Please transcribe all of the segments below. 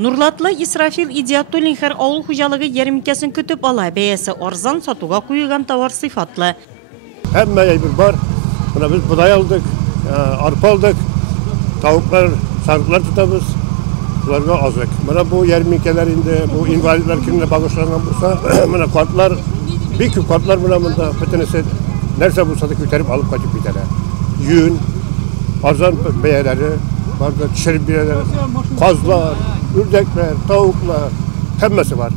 Нурлатлы Исрафил Идиаттулин һәр авыл хуҗалыгы ярминкәсен көтеп ала. Бәясе арзан, сатуга куйган товар сыйфатлы. Һәммә әйбер бар. Менә без будай алдык, арпа алдык, тавыклар, сарыклар тотабыз. Шуларга азык. Менә бу ярминкәләр инде, бу инвалидлар көненә багышланган булса, менә картлар, бик күп картлар менә монда бөтенесе нәрсә булса да күтәреп алып кайтып китәләр. Юн, арзан бәяләре, барда төшереп бирәләр. Казлар, үрдәкләр, тавыклар, һәммәсе бар.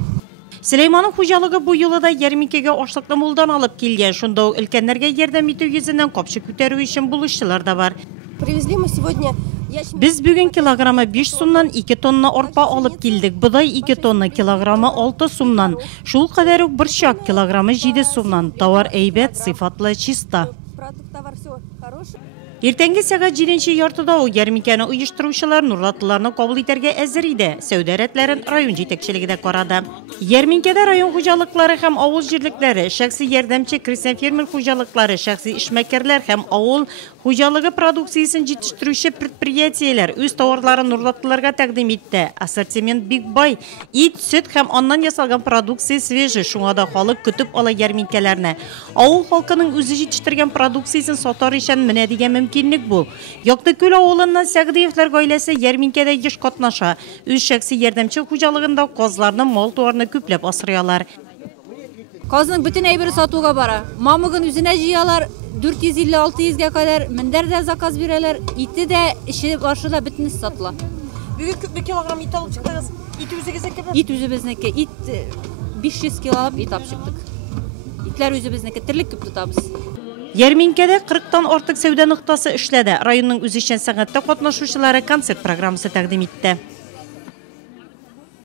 Сөләйманның хуҗалыгы бу юлда ярминкәгә ашлыкны мулдан алып килгән. Шунда ук өлкәннәргә ярдәм итү йөзеннән капчы күтәрү өчен булышчылар да бар. Привезли мы сегодня. Без бүген килограммы 5 сумнан 2 тонна арпа алып килдек. Бодай 2 тонна килограммы 6 сумнан. Шул кадәр үк борчак килограммы 7 сумнан. Товар әйбәт, сыйфатлы, чиста. Товар все хороший. Иртәнге сәгать 7 яртыда у ярминкәне оештыручылар Нурлатлыларны кабул итәргә әзер иде. Сәүдә рәтләрен район җитәкчелеге дә карады. Ярминкәдә район хуҗалыклары һәм авыл җирлекләре, шәхси ярдәмче крестьян фермер хуҗалыклары, шәхси эшмәкәрләр һәм авыл хуҗалыгы продукциясен җитештерүче предприятиеләр үз товарларын Нурлатлыларга тәкъдим итте. Ассортимент бик бай. Ит, сөт һәм аннан ясалган продукция свежий. Шуңа да халык көтеп ала ярминкәләрне. Авыл халкының үзе җитештергән продукциясен сатар өчен менә дигән мөмкинлек бу. Яктыкүл авылыннан Сәгъдиевләр гаиләсе ярминкәдә еш катнаша. Үз шәхси ярдәмче хуҗалыгында казларны, мал-туарны күпләп асраялар. Казның бүтән әйбере сатуга бара. Мамыгын үзенә җыялар, 450-600-га кадәр мендәр дә заказ бирәләр. Ите дә, ише башыда бөтен сатыла. Бүген күп килограмм ит алып чыктыгыз. Ит үзегезнеке? Ит үзебезнеке. Ит 500 кг алып ит алып чыктык. Итләр үзебезнеке, тирлек күп тотабыз. Ярминкәдә 40-тан артык сәүдә ноктасы эшләде. Районның үзешчән сәнгатьтә катнашучылары концерт программасы тәкъдим итте.